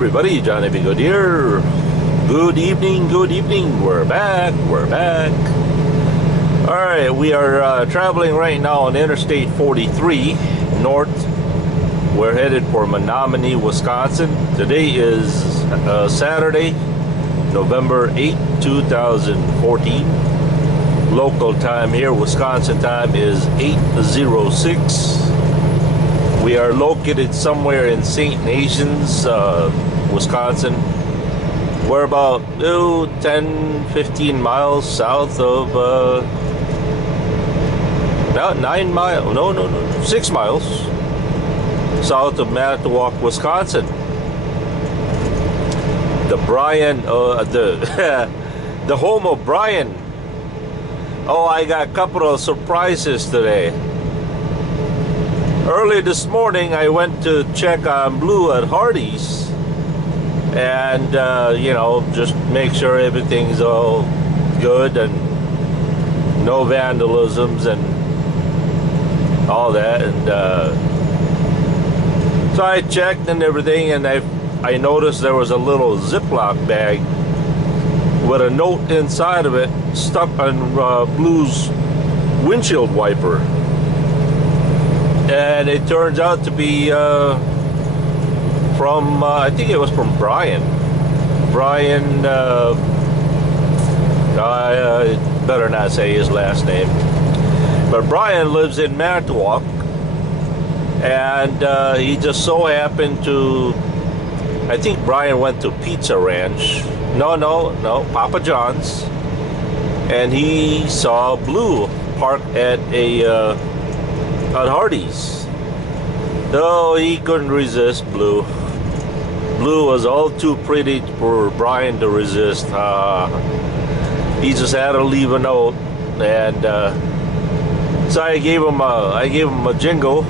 everybody, Johnny B. Good here. Good evening, good evening. We're back. Alright, we are traveling right now on Interstate 43 north. We're headed for Menominee, Wisconsin. Today is Saturday, November 8, 2014. Local time here, Wisconsin time, is 8:06. We are located somewhere in St. Nations, Wisconsin. We're about 10-15 miles south of about 9 miles, no, 6 miles south of Manitowoc, Wisconsin. The Brian, the home of Brian. Oh, I got a couple of surprises today. Early this morning, I went to check on Blue at Hardee's, and you know, just make sure everything's all good and no vandalisms and all that. And so I checked and everything, and I noticed there was a little Ziploc bag with a note inside of it stuck on Blue's windshield wiper. And it turns out to be from, I think it was from Brian. Brian, I better not say his last name. But Brian lives in Manitowoc. And he just so happened to, I think Brian went to Pizza Ranch. No, Papa John's. And he saw Blue parked at a at Hardee's. No, he couldn't resist Blue. Blue was all too pretty for Brian to resist. He just had to leave a note, and so I gave him a jingle,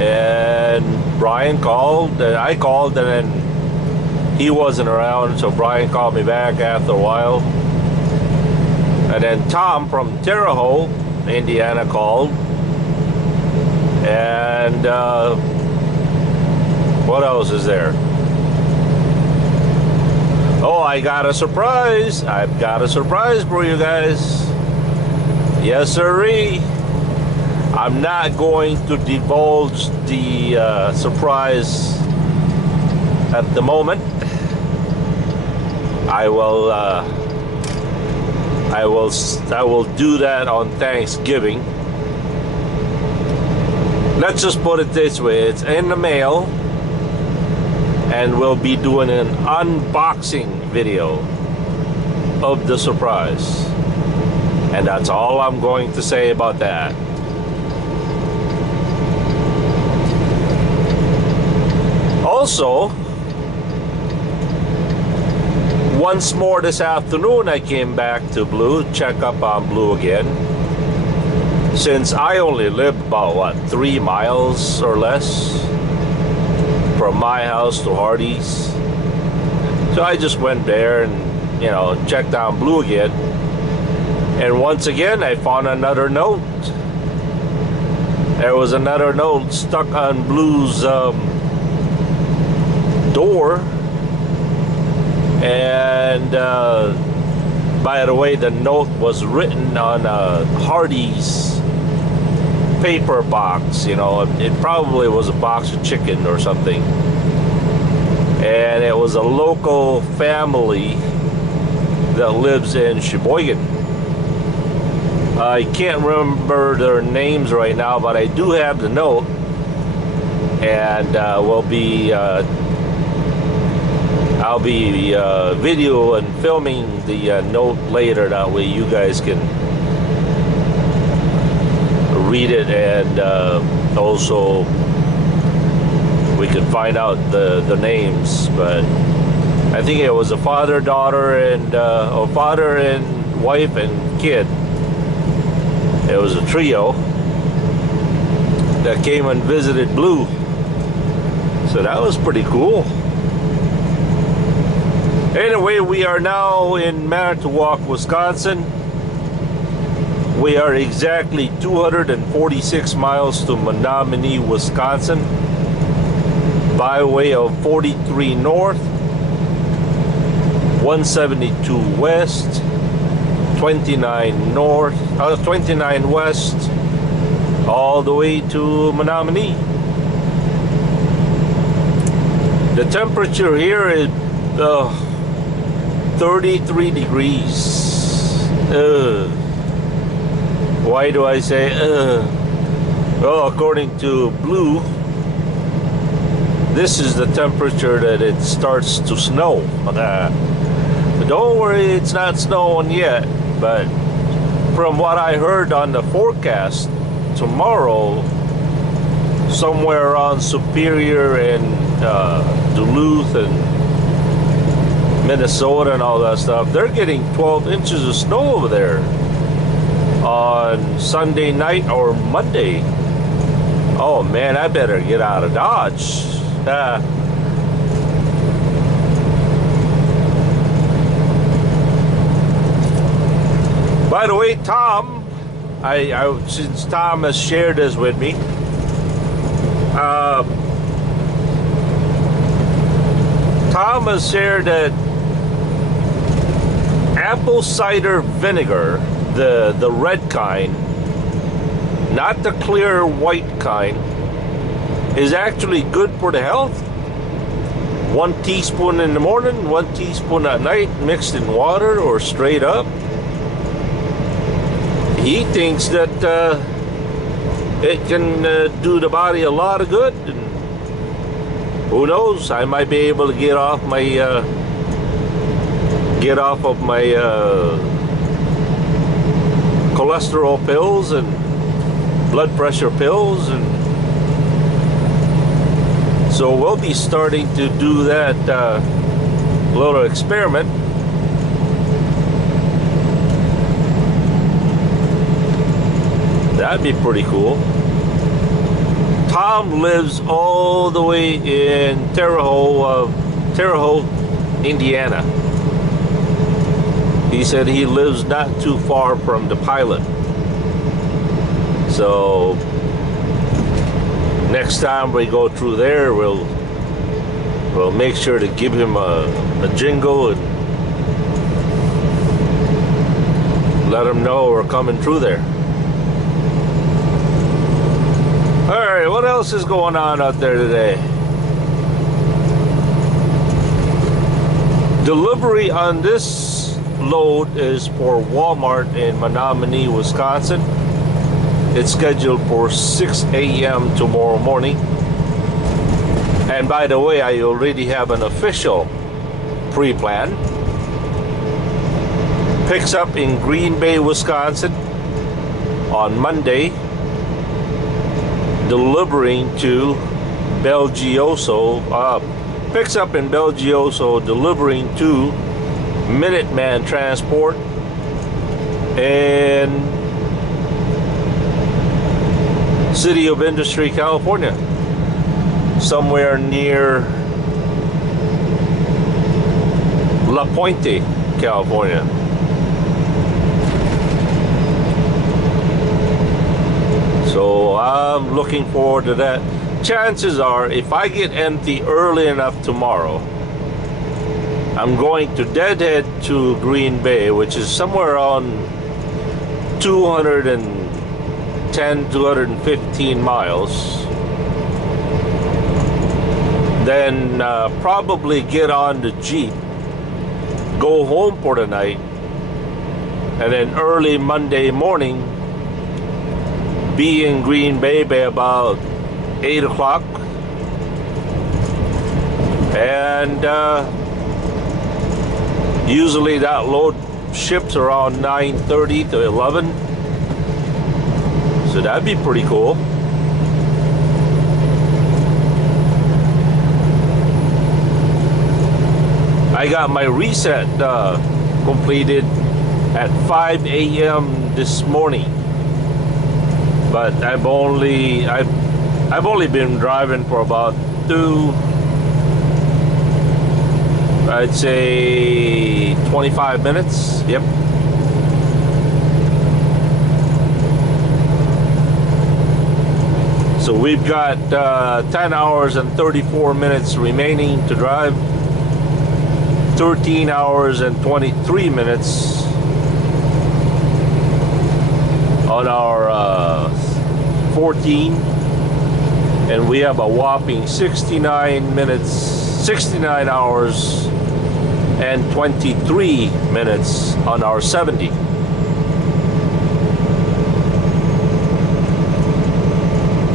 and Brian called, and I called, and then he wasn't around, so Brian called me back after a while, and then Tom from Terre Haute, Indiana, called, and what else is there? Oh, I got a surprise. I've got a surprise for you guys. Yes, sirree. I'm not going to divulge the surprise at the moment. I will do that on Thanksgiving. Let's just put it this way, it's in the mail, and we'll be doing an unboxing video of the surprise. And that's all I'm going to say about that. Also, once more this afternoon, I came back to Blue, check up on Blue again. Since I only live about, what, 3 miles or less from my house to Hardee's. So I just went there and, you know, checked on Blue again. And once again, I found another note. There was another note stuck on Blue's door. And by the way, the note was written on a Hardee's paper box. You know, it probably was a box of chicken or something. And it was a local family that lives in Sheboygan. I can't remember their names right now, but I do have the note. And we'll be I'll be video and filming the note later, that way you guys can read it, and also we could find out the names. But I think it was a father, daughter, and or father and wife and kid. It was a trio that came and visited Blue, so that was pretty cool. Anyway, we are now in Manitowoc, Wisconsin. We are exactly 246 miles to Menominee, Wisconsin. byway of 43 North, 172 West, 29 North, 29 West, all the way to Menominee. The temperature here is 33 degrees. Why do I say well, according to Blue, this is the temperature that it starts to snow. But don't worry, it's not snowing yet. But from what I heard on the forecast, tomorrow, somewhere around Superior and Duluth and Minnesota and all that stuff, they're getting 12 inches of snow over there on Sunday night or Monday. Oh man, I better get out of Dodge. By the way, Tom, since Tom has shared this with me, Tom has shared that apple cider vinegar, the red kind, not the clear white kind, is actually good for the health. 1 teaspoon in the morning, 1 teaspoon at night, mixed in water or straight up. He thinks that it can do the body a lot of good, and who knows, I might be able to get off of my cholesterol pills and blood pressure pills, and so we'll be starting to do that little experiment. That'd be pretty cool. Tom lives all the way in Terre Haute, Indiana. He said he lives not too far from the pilot. So next time we go through there, we'll make sure to give him a jingle and let him know we're coming through there. Alright, what else is going on out there today? Delivery on this load is for Walmart in Menominee, Wisconsin. It's scheduled for 6 a.m. tomorrow morning. And by the way, I already have an official pre-plan. Picks up in Green Bay, Wisconsin on Monday, delivering to Belgioso, picks up in Belgioso, delivering to Minuteman Transport in City of Industry, California, somewhere near La Puente, California. So I'm looking forward to that. Chances are, if I get empty early enough tomorrow, I'm going to deadhead to Green Bay, which is somewhere around 210, 215 miles. Then probably get on the Jeep, go home for the night, and then early Monday morning be in Green Bay by about 8 o'clock, and usually that load ships around 9:30 to 11, so that'd be pretty cool. I got my reset completed at 5 a.m. this morning. But I've only been driving for about I'd say 25 minutes. Yep. So we've got 10 hours and 34 minutes remaining to drive. 13 hours and 23 minutes on our 14, and we have a whopping 69 minutes, 69 hours and 23 minutes on our 70.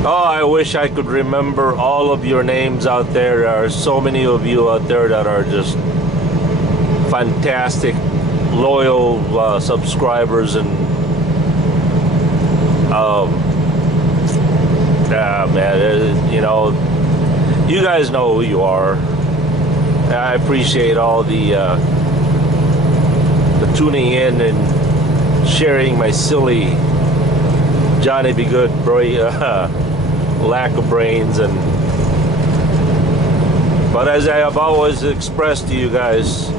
Oh, I wish I could remember all of your names out there. There are so many of you out there that are just fantastic, loyal subscribers, and yeah, man, you know, you guys know who you are. I appreciate all the tuning in and sharing my silly Johnny Be Good lack of brains. And but as I have always expressed to you guys,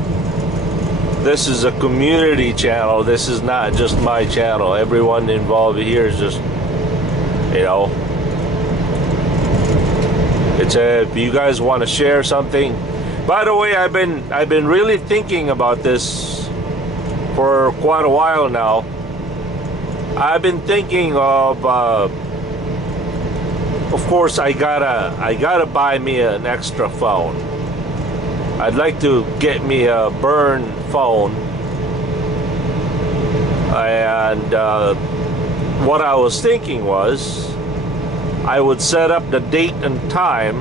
this is a community channel. This is not just my channel. Everyone involved here is just, you know, it's if you guys want to share something. By the way, I've been really thinking about this for quite a while now. I've been thinking of course, I gotta buy me an extra phone. I'd like to get me a burn phone, and what I was thinking was I would set up the date and time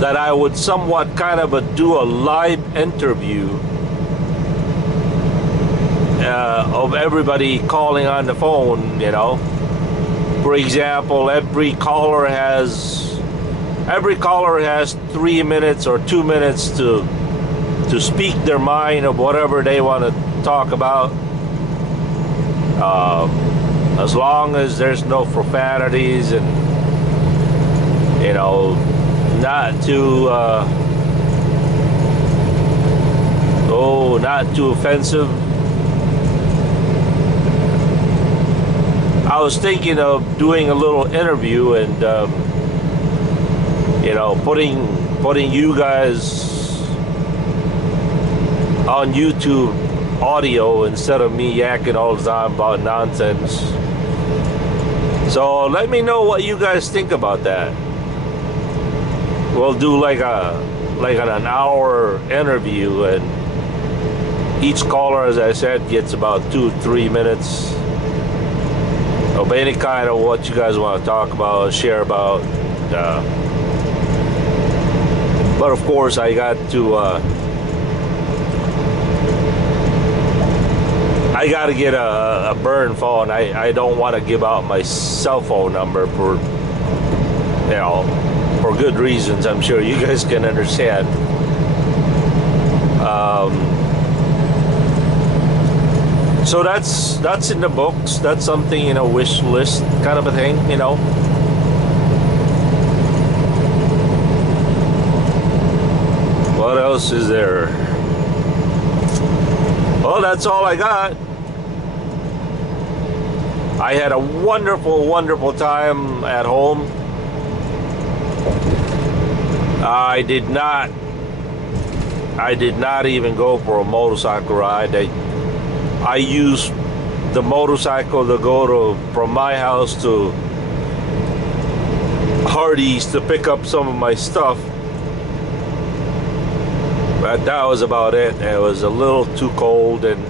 that I would somewhat kind of do a live interview of everybody calling on the phone, you know. For example, every caller has 3 minutes or 2 minutes to speak their mind of whatever they want to talk about. As long as there's no profanities and, you know, not too not too offensive. I was thinking of doing a little interview and you know, putting you guys on YouTube audio instead of me yakking all the time about nonsense. So let me know what you guys think about that. We'll do like an hour interview, and each caller, as I said, gets about 2-3 minutes of any kind of what you guys want to talk about, share about. But of course, I got to get a burn phone. I don't want to give out my cell phone number for, you know, for good reasons. I'm sure you guys can understand. So that's in the books. That's something, you know, wish list kind of a thing, you know. What else is there? Well, that's all I got. I had a wonderful, wonderful time at home. I did not even go for a motorcycle ride. I used the motorcycle to go from my house to Hardee's to pick up some of my stuff. But that was about it. It was a little too cold and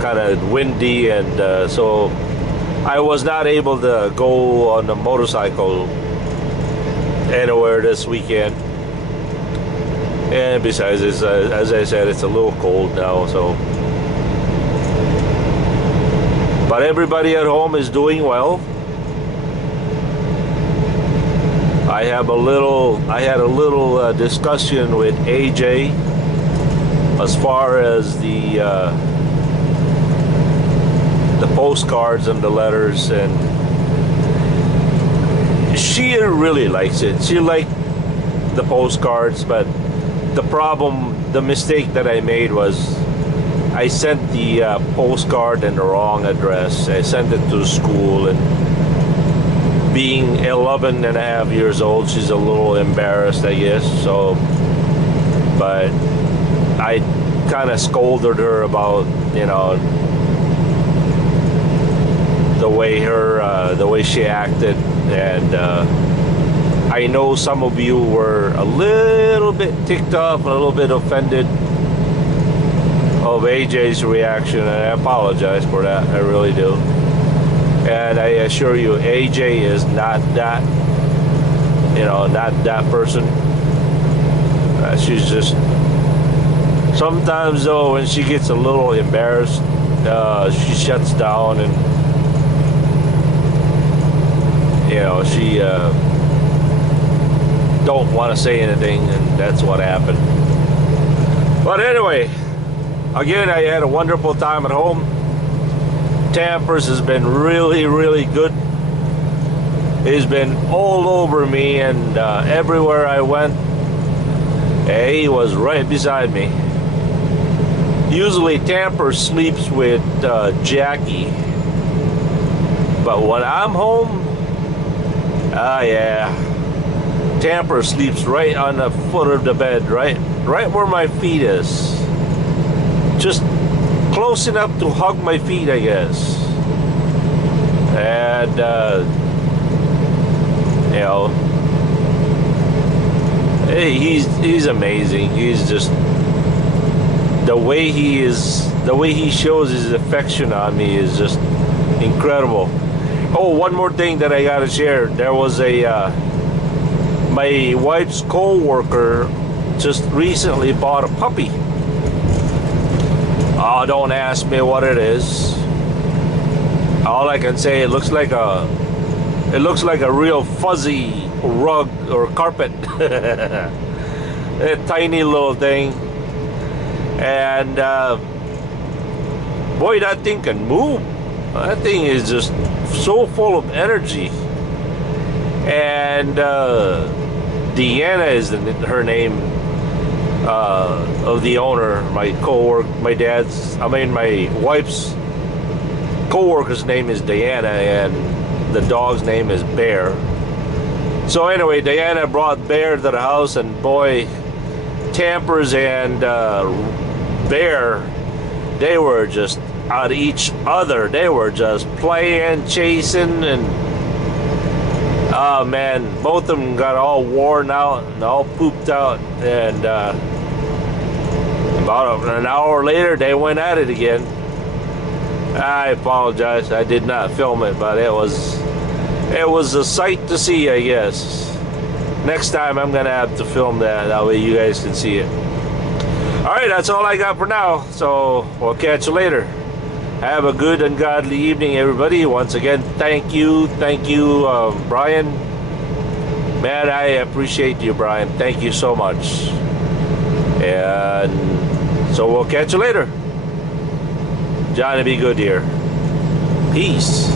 kind of windy, and so I was not able to go on the motorcycle anywhere this weekend. And besides, as I said, it's a little cold now, so. But everybody at home is doing well. I had a little discussion with AJ as far as the postcards and the letters, and she really likes it. She liked the postcards, but the mistake that I made was I sent the postcard in the wrong address. I sent it to school, and being 11 and a half years old, she's a little embarrassed, I guess. So, but I kind of scolded her about, you know, the way she acted, and I know some of you were a little bit ticked off, a little bit offended of AJ's reaction, and I apologize for that. I really do. And I assure you, AJ is not that, you know, not that person. She's just, sometimes though, when she gets a little embarrassed, she shuts down, and you know, she don't want to say anything, and that's what happened. But anyway, again, I had a wonderful time at home. Tampers has been really, really good. He's been all over me, and everywhere I went, he was right beside me. Usually Tamper sleeps with Jackie, but when I'm home, yeah, Tamper sleeps right on the foot of the bed, right where my feet is. Just close enough to hug my feet, I guess. And you know, hey, he's amazing. He's just, the way he shows his affection on me is just incredible. Oh, one more thing that I gotta share. There was my wife's co-worker just recently bought a puppy. Oh, don't ask me what it is. All I can say, it looks like a real fuzzy rug or carpet. A tiny little thing. And boy, that thing can move. That thing is just so full of energy. And Deanna is her name, of the owner, my wife's co-worker's name is Diana, and the dog's name is Bear. So anyway, Diana brought Bear to the house, and boy, Tampers and Bear, they were just at each other. They were just playing, chasing, and oh man, both of them got all worn out and all pooped out, and about an hour later they went at it again. I apologize, I did not film it, but it was a sight to see, I guess. Next time I'm gonna have to film that way you guys can see it. Alright, that's all I got for now, so we'll catch you later. Have a good and godly evening, everybody. Once again, thank you, Brian. Man, I appreciate you, Brian. Thank you so much. And so we'll catch you later. Johnny, be good here. Peace.